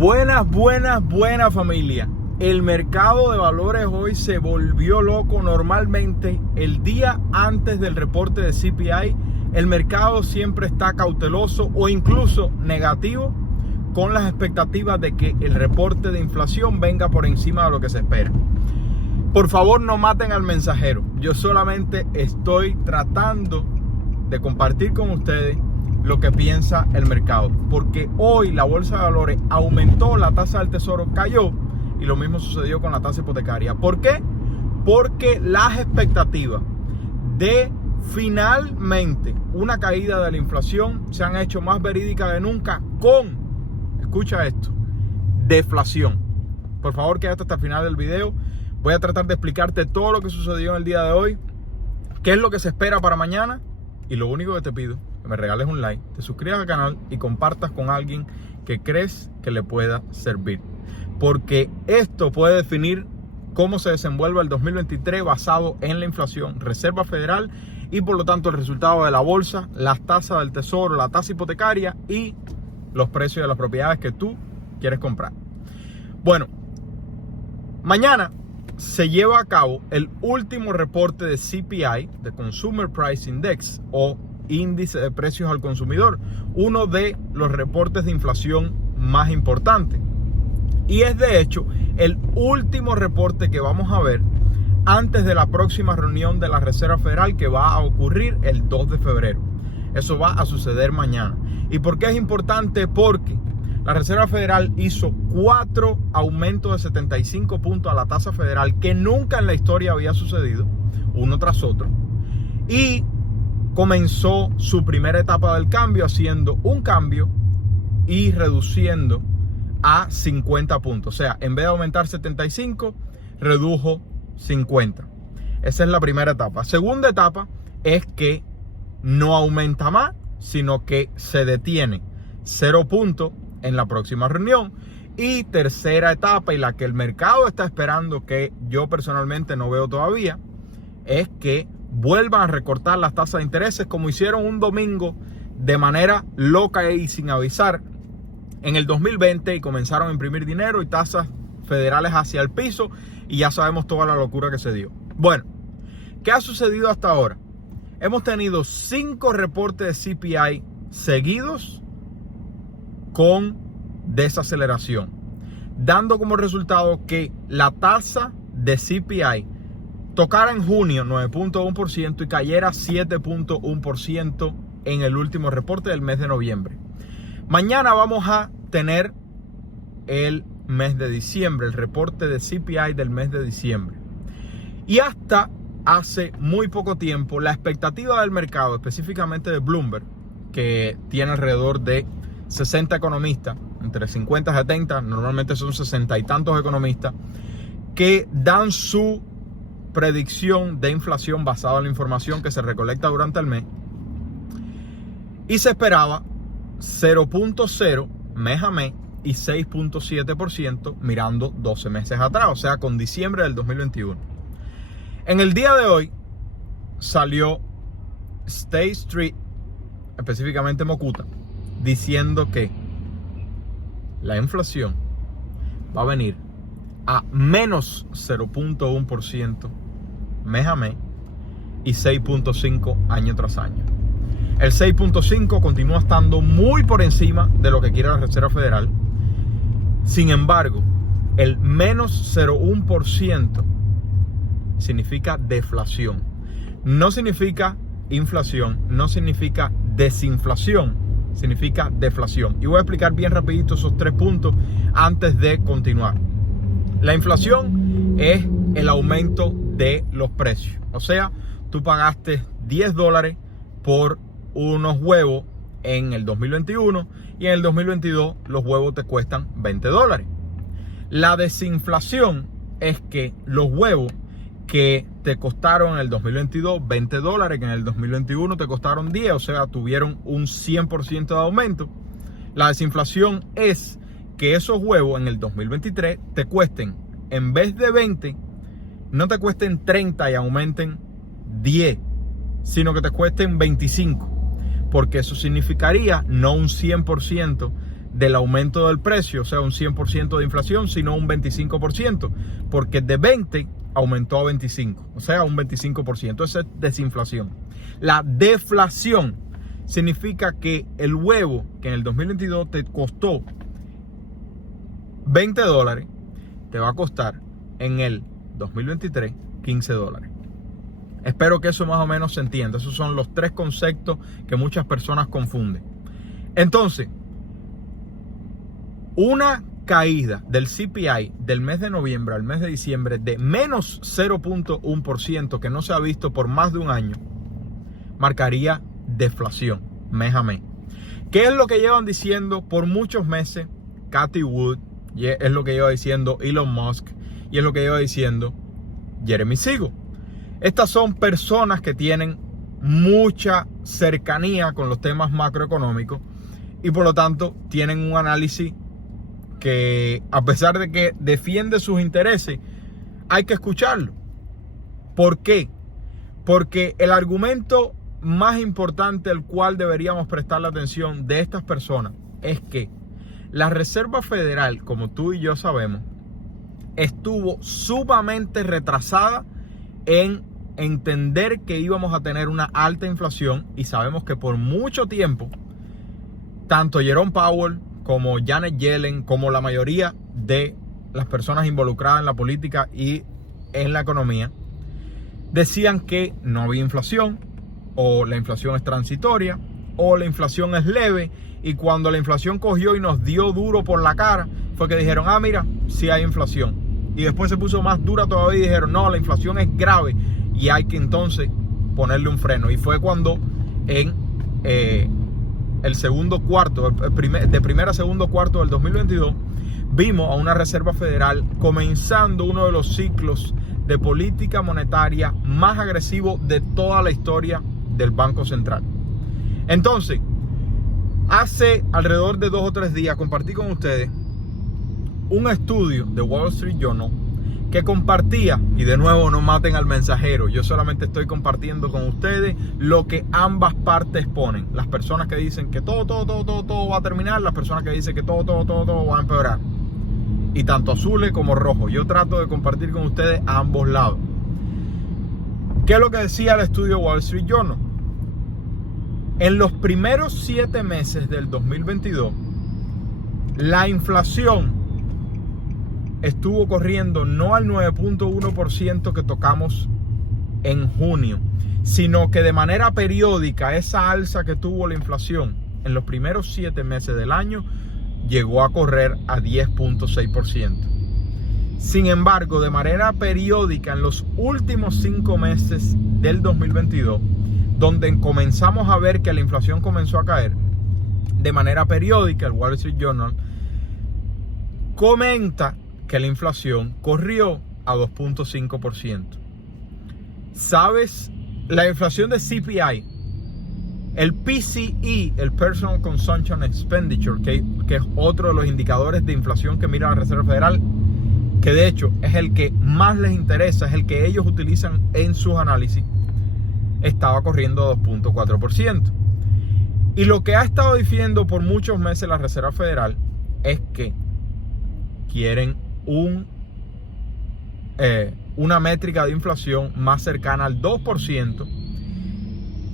Buenas familia. El mercado de valores hoy se volvió loco. Normalmente el día antes del reporte de CPI, el mercado siempre está cauteloso o incluso negativo con las expectativas de que el reporte de inflación venga por encima de lo que se espera. Por favor, no maten al mensajero. Yo solamente estoy tratando de compartir con ustedes lo que piensa el mercado, porque hoy la bolsa de valores aumentó, la tasa del tesoro cayó y lo mismo sucedió con la tasa hipotecaria. ¿Por qué? Porque las expectativas de finalmente una caída de la inflación se han hecho más verídicas de nunca con, escucha esto, deflación. Por favor, quédate hasta el final del video. Voy a tratar de explicarte todo lo que sucedió en el día de hoy, qué es lo que se espera para mañana, y lo único que te pido que me regales un like, te suscribas al canal y compartas con alguien que crees que le pueda servir, porque esto puede definir cómo se desenvuelve el 2023 basado en la inflación, Reserva Federal y por lo tanto el resultado de la bolsa, las tasas del tesoro, la tasa hipotecaria y los precios de las propiedades que tú quieres comprar. Bueno, mañana se lleva a cabo el último reporte de CPI, de Consumer Price Index, o índice de precios al consumidor, uno de los reportes de inflación más importantes. Y es de hecho el último reporte que vamos a ver antes de la próxima reunión de la Reserva Federal, que va a ocurrir el 2 de febrero. Eso va a suceder mañana. ¿Y por qué es importante? Porque la Reserva Federal hizo 4 aumentos de 75 puntos a la tasa federal que nunca en la historia había sucedido, uno tras otro. Y comenzó su primera etapa del cambio haciendo un cambio y reduciendo a 50 puntos. O sea, en vez de aumentar 75, redujo 50. Esa es la primera etapa. Segunda etapa es que no aumenta más, sino que se detiene 0 puntos en la próxima reunión. Y tercera etapa, y la que el mercado está esperando, que yo personalmente no veo todavía, es que vuelvan a recortar las tasas de intereses como hicieron un domingo de manera loca y sin avisar en el 2020, y comenzaron a imprimir dinero y tasas federales hacia el piso, y ya sabemos toda la locura que se dio. Bueno, ¿qué ha sucedido hasta ahora? Hemos tenido 5 reportes de CPI seguidos con desaceleración, dando como resultado que la tasa de CPI tocara en junio 9.1% y cayera 7.1% en el último reporte del mes de noviembre. Mañana vamos a tener el mes de diciembre, el reporte de CPI del mes de diciembre. Y hasta hace muy poco tiempo, la expectativa del mercado, específicamente de Bloomberg, que tiene alrededor de 60 economistas, entre 50 y 70, normalmente son 60 y tantos economistas, que dan su predicción de inflación basada en la información que se recolecta durante el mes, y se esperaba 0.0 mes a mes y 6.7% mirando 12 meses atrás, o sea, con diciembre del 2021. En el día de hoy salió State Street, específicamente Mokuta, diciendo que la inflación va a venir a menos 0.1% mes a mes y 6.5% año tras año. El 6.5% continúa estando muy por encima de lo que quiere la Reserva Federal. Sin embargo, el menos 0.1% significa deflación. No significa inflación, no significa desinflación, significa deflación. Y voy a explicar bien rapidito esos 3 puntos antes de continuar. La inflación es el aumento de los precios. O sea, tú pagaste $10 por unos huevos en el 2021 y en el 2022 los huevos te cuestan $20. La desinflación es que los huevos que te costaron en el 2022 $20, que en el 2021 te costaron 10, o sea, tuvieron un 100% de aumento. La desinflación es que esos huevos en el 2023 te cuesten, en vez de 20, no te cuesten 30 y aumenten 10, sino que te cuesten 25, porque eso significaría no un 100% del aumento del precio, o sea, un 100% de inflación, sino un 25%, porque de 20 aumentó a 25, o sea, un 25%. Eso es desinflación. La deflación significa que el huevo que en el 2022 te costó $20, te va a costar en el 2023 $15. Espero que eso más o menos se entienda. Esos son los tres conceptos que muchas personas confunden. Entonces, una caída del CPI del mes de noviembre al mes de diciembre de menos 0.1%, que no se ha visto por más de un año, marcaría deflación mes a mes. ¿Qué es lo que llevan diciendo por muchos meses Cathie Wood? Y es lo que lleva diciendo Elon Musk, y es lo que lleva diciendo Jeremy Siegel. Estas son personas que tienen mucha cercanía con los temas macroeconómicos y por lo tanto tienen un análisis que, a pesar de que defiende sus intereses, hay que escucharlo. ¿Por qué? Porque el argumento más importante al cual deberíamos prestarle atención de estas personas es que la Reserva Federal, como tú y yo sabemos, estuvo sumamente retrasada en entender que íbamos a tener una alta inflación, y sabemos que por mucho tiempo tanto Jerome Powell como Janet Yellen, como la mayoría de las personas involucradas en la política y en la economía, decían que no había inflación, o la inflación es transitoria, o la inflación es leve. Y cuando la inflación cogió y nos dio duro por la cara, fue que dijeron, ah, mira, sí hay inflación. Y después se puso más dura todavía y dijeron, no, la inflación es grave y hay que entonces ponerle un freno. Y fue cuando en el segundo cuarto, de primera a segundo cuarto del 2022, vimos a una Reserva Federal comenzando uno de los ciclos de política monetaria más agresivo de toda la historia del Banco Central. Entonces, hace alrededor de 2 o 3 días compartí con ustedes un estudio de Wall Street Journal que compartía, y de nuevo no maten al mensajero, yo solamente estoy compartiendo con ustedes lo que ambas partes ponen. Las personas que dicen que todo va a terminar, las personas que dicen que todo va a empeorar. Y tanto azules como rojos. Yo trato de compartir con ustedes a ambos lados. ¿Qué es lo que decía el estudio Wall Street Journal? En los primeros 7 meses del 2022, la inflación estuvo corriendo no al 9.1% que tocamos en junio, sino que de manera periódica esa alza que tuvo la inflación en los primeros 7 meses del año llegó a correr a 10.6%. Sin embargo, de manera periódica en los últimos 5 meses del 2022, donde comenzamos a ver que la inflación comenzó a caer, de manera periódica el Wall Street Journal comenta que la inflación corrió a 2.5%. ¿Sabes? La inflación de CPI, el PCE, el Personal Consumption Expenditure, que es otro de los indicadores de inflación que mira la Reserva Federal, que de hecho es el que más les interesa, es el que ellos utilizan en sus análisis, estaba corriendo a 2.4%. Y lo que ha estado diciendo por muchos meses la Reserva Federal es que quieren una métrica de inflación más cercana al 2%.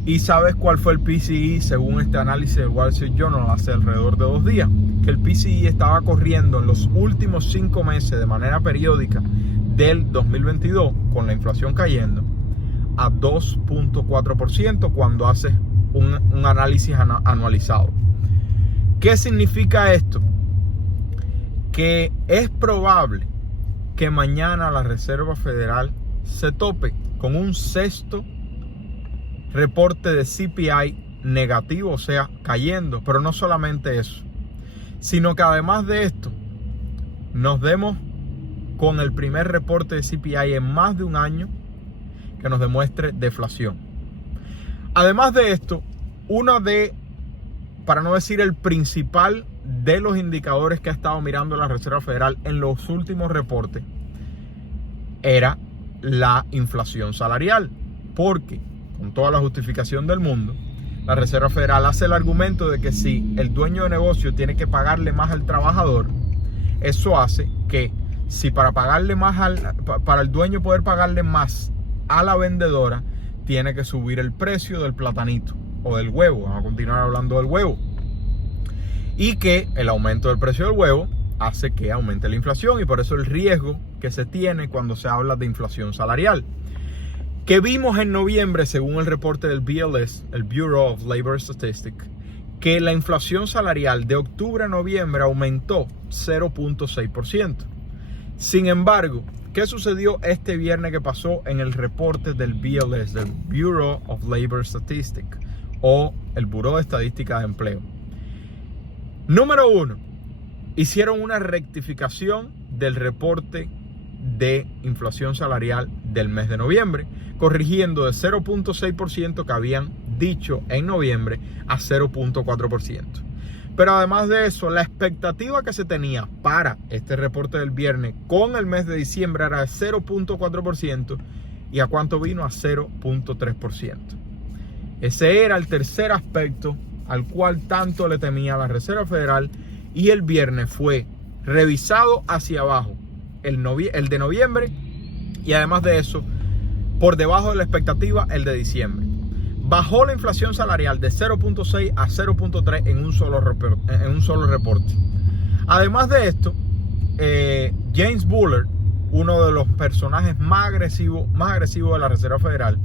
¿Y sabes cuál fue el PCE según este análisis del Wall Street Journal hace alrededor de 2 días? Que el PCE estaba corriendo en los últimos 5 meses de manera periódica del 2022, con la inflación cayendo, a 2.4% cuando haces un análisis anualizado. ¿Qué significa esto? Que es probable que mañana la Reserva Federal se tope con un sexto reporte de CPI negativo, o sea, cayendo. Pero no solamente eso, sino que además de esto nos demos con el primer reporte de CPI en más de un año que nos demuestre deflación. Además de esto, para no decir el principal de los indicadores que ha estado mirando la Reserva Federal en los últimos reportes, era la inflación salarial, porque con toda la justificación del mundo, la Reserva Federal hace el argumento de que si el dueño de negocio tiene que pagarle más al trabajador, eso hace que si para el dueño poder pagarle más a la vendedora, tiene que subir el precio del platanito o del huevo. Vamos a continuar hablando del huevo. Y que el aumento del precio del huevo hace que aumente la inflación, y por eso el riesgo que se tiene cuando se habla de inflación salarial. Que vimos en noviembre, según el reporte del BLS, el Bureau of Labor Statistics, que la inflación salarial de octubre a noviembre aumentó 0.6%. Sin embargo, ¿qué sucedió este viernes que pasó en el reporte del BLS, del Bureau of Labor Statistics, o el Buró de Estadística de Empleo? Número 1, hicieron una rectificación del reporte de inflación salarial del mes de noviembre, corrigiendo de 0.6% que habían dicho en noviembre a 0.4%. Pero además de eso, la expectativa que se tenía para este reporte del viernes con el mes de diciembre era de 0.4%, y ¿a cuánto vino? A 0.3%. Ese era el tercer aspecto al cual tanto le temía la Reserva Federal, y el viernes fue revisado hacia abajo el de noviembre, y además de eso, por debajo de la expectativa, el de diciembre. Bajó la inflación salarial de 0.6 a 0.3 en un solo reporte. Además de esto, James Bullard, uno de los personajes más agresivos de la Reserva Federal,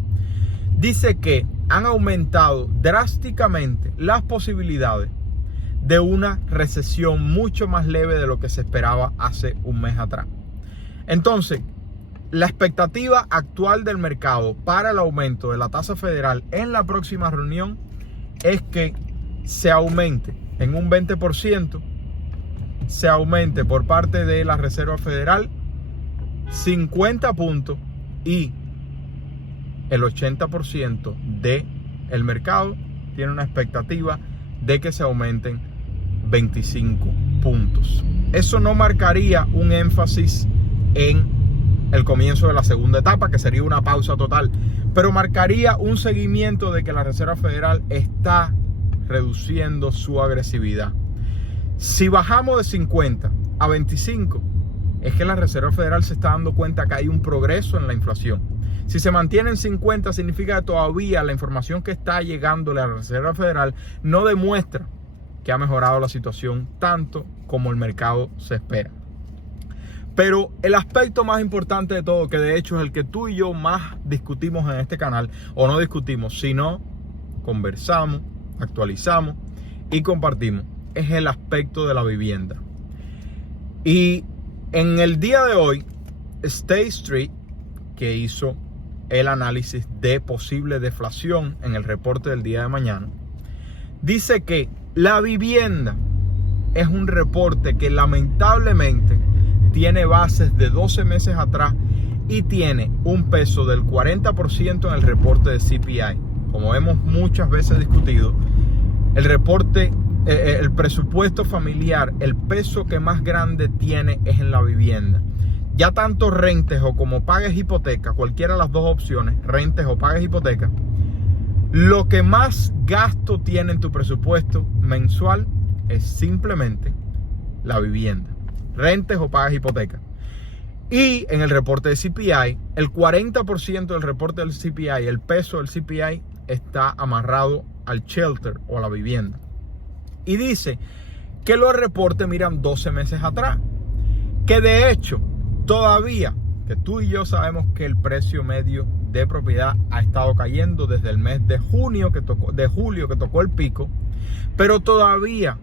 dice que han aumentado drásticamente las posibilidades de una recesión mucho más leve de lo que se esperaba hace un mes atrás. Entonces, la expectativa actual del mercado para el aumento de la tasa federal en la próxima reunión es que se aumente en un 20%, se aumente por parte de la Reserva Federal 50 puntos, y el 80% del mercado tiene una expectativa de que se aumenten 25 puntos. Eso no marcaría un énfasis en el comienzo de la segunda etapa, que sería una pausa total, pero marcaría un seguimiento de que la Reserva Federal está reduciendo su agresividad. Si bajamos de 50 a 25, es que la Reserva Federal se está dando cuenta que hay un progreso en la inflación. Si se mantiene en 50, significa que todavía la información que está llegándole a la Reserva Federal no demuestra que ha mejorado la situación tanto como el mercado se espera. Pero el aspecto más importante de todo, que de hecho es el que tú y yo más discutimos en este canal, o no discutimos, sino conversamos, actualizamos y compartimos, es el aspecto de la vivienda. Y en el día de hoy, State Street, que hizo el análisis de posible deflación en el reporte del día de mañana, dice que la vivienda es un reporte que lamentablemente tiene bases de 12 meses atrás y tiene un peso del 40% en el reporte de CPI. Como hemos muchas veces discutido, el presupuesto familiar, el peso que más grande tiene es en la vivienda. Ya tanto rentes o como pagues hipoteca, cualquiera de las dos opciones, rentes o pagues hipoteca, lo que más gasto tiene en tu presupuesto mensual es simplemente la vivienda, rentes o pagas hipoteca. Y en el reporte de CPI, el 40% del reporte del CPI, el peso del CPI, está amarrado al shelter o a la vivienda. Y dice que los reportes miran 12 meses atrás, que de hecho todavía, que tú y yo sabemos que el precio medio de propiedad ha estado cayendo desde el mes de julio que tocó el pico, pero todavía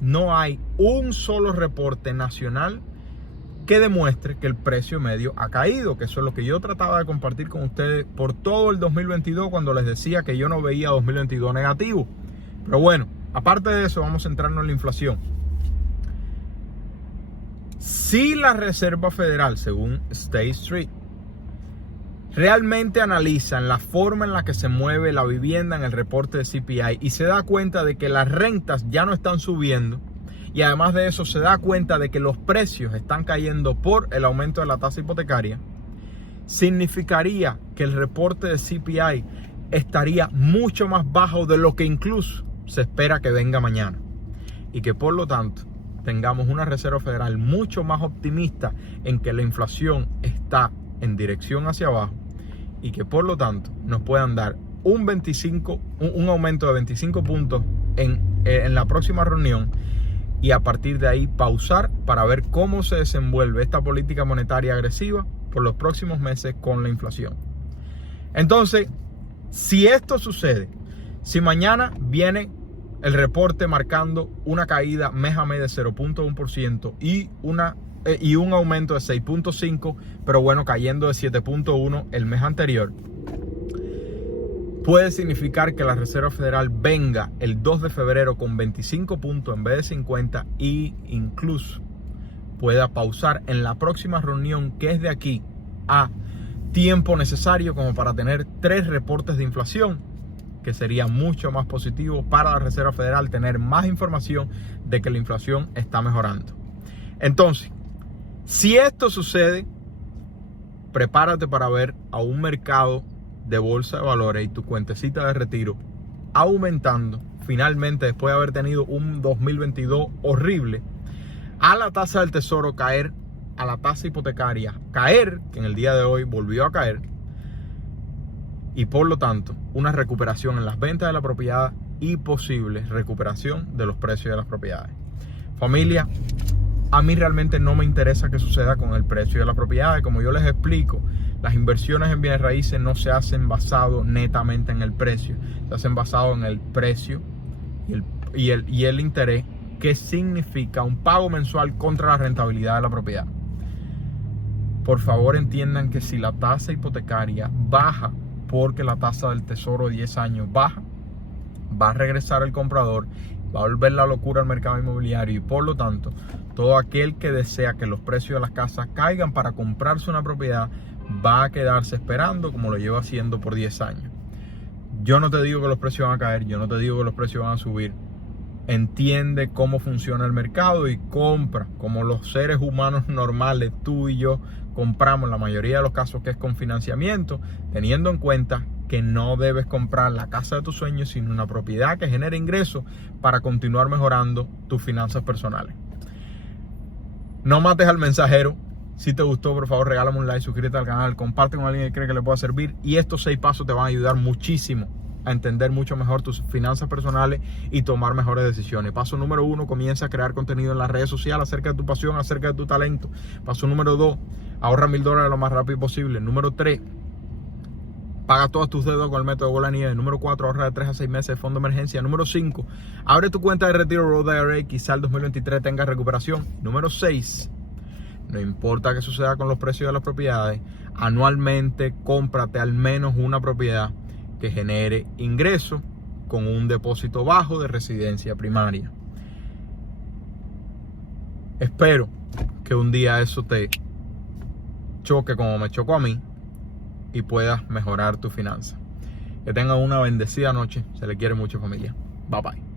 no hay un solo reporte nacional que demuestre que el precio medio ha caído, que eso es lo que yo trataba de compartir con ustedes por todo el 2022 cuando les decía que yo no veía 2022 negativo. Pero bueno, aparte de eso, vamos a centrarnos en la inflación. Si la Reserva Federal, según State Street, realmente analizan la forma en la que se mueve la vivienda en el reporte de CPI y se da cuenta de que las rentas ya no están subiendo, y además de eso se da cuenta de que los precios están cayendo por el aumento de la tasa hipotecaria, significaría que el reporte de CPI estaría mucho más bajo de lo que incluso se espera que venga mañana. Y que por lo tanto tengamos una Reserva Federal mucho más optimista en que la inflación está en dirección hacia abajo y que por lo tanto nos puedan dar un aumento de 25 puntos en la próxima reunión y a partir de ahí pausar para ver cómo se desenvuelve esta política monetaria agresiva por los próximos meses con la inflación. Entonces, si esto sucede, si mañana viene el reporte marcando una caída mes a mes de 0.1% y un aumento de 6.5%, pero bueno, cayendo de 7.1% el mes anterior, puede significar que la Reserva Federal venga el 2 de febrero con 25 puntos en vez de 50 y incluso pueda pausar en la próxima reunión, que es de aquí a tiempo necesario como para tener 3 reportes de inflación, que sería mucho más positivo para la Reserva Federal tener más información de que la inflación está mejorando. Entonces, si esto sucede, prepárate para ver a un mercado de bolsa de valores y tu cuentecita de retiro aumentando finalmente después de haber tenido un 2022 horrible, a la tasa del tesoro caer, a la tasa hipotecaria caer, que en el día de hoy volvió a caer, y por lo tanto una recuperación en las ventas de la propiedad y posible recuperación de los precios de las propiedades. Familia, a mí realmente no me interesa qué suceda con el precio de las propiedades. Como yo les explico, las inversiones en bienes raíces no se hacen basado netamente en el precio, se hacen basado en el precio y el interés, que significa un pago mensual contra la rentabilidad de la propiedad. Por favor, entiendan que si la tasa hipotecaria baja porque la tasa del tesoro de 10 años baja, va a regresar el comprador, va a volver la locura al mercado inmobiliario y por lo tanto todo aquel que desea que los precios de las casas caigan para comprarse una propiedad va a quedarse esperando, como lo lleva haciendo por 10 años. Yo no te digo que los precios van a caer, yo no te digo que los precios van a subir. Entiende cómo funciona el mercado y compra como los seres humanos normales, tú y yo compramos en la mayoría de los casos, que es con financiamiento, teniendo en cuenta que no debes comprar la casa de tus sueños, sino una propiedad que genere ingresos para continuar mejorando tus finanzas personales. No mates al mensajero. Si te gustó, por favor, regálame un like, suscríbete al canal, comparte con alguien que cree que le pueda servir. Y estos 6 pasos te van a ayudar muchísimo a entender mucho mejor tus finanzas personales y tomar mejores decisiones. Paso número 1, comienza a crear contenido en las redes sociales acerca de tu pasión, acerca de tu talento. Paso número 2, ahorra $1000 lo más rápido posible. Número 3, paga todas tus deudas con el método Bola de Nieve. Número 4, ahorra de 3 a 6 meses de fondo de emergencia. Número 5, abre tu cuenta de retiro Roth IRA, quizá el 2023 tenga recuperación. Número 6, no importa qué suceda con los precios de las propiedades, anualmente cómprate al menos una propiedad que genere ingresos con un depósito bajo de residencia primaria. Espero que un día eso te choque como me chocó a mí y puedas mejorar tu finanza. Que tengan una bendecida noche. Se le quiere mucho, familia. Bye bye.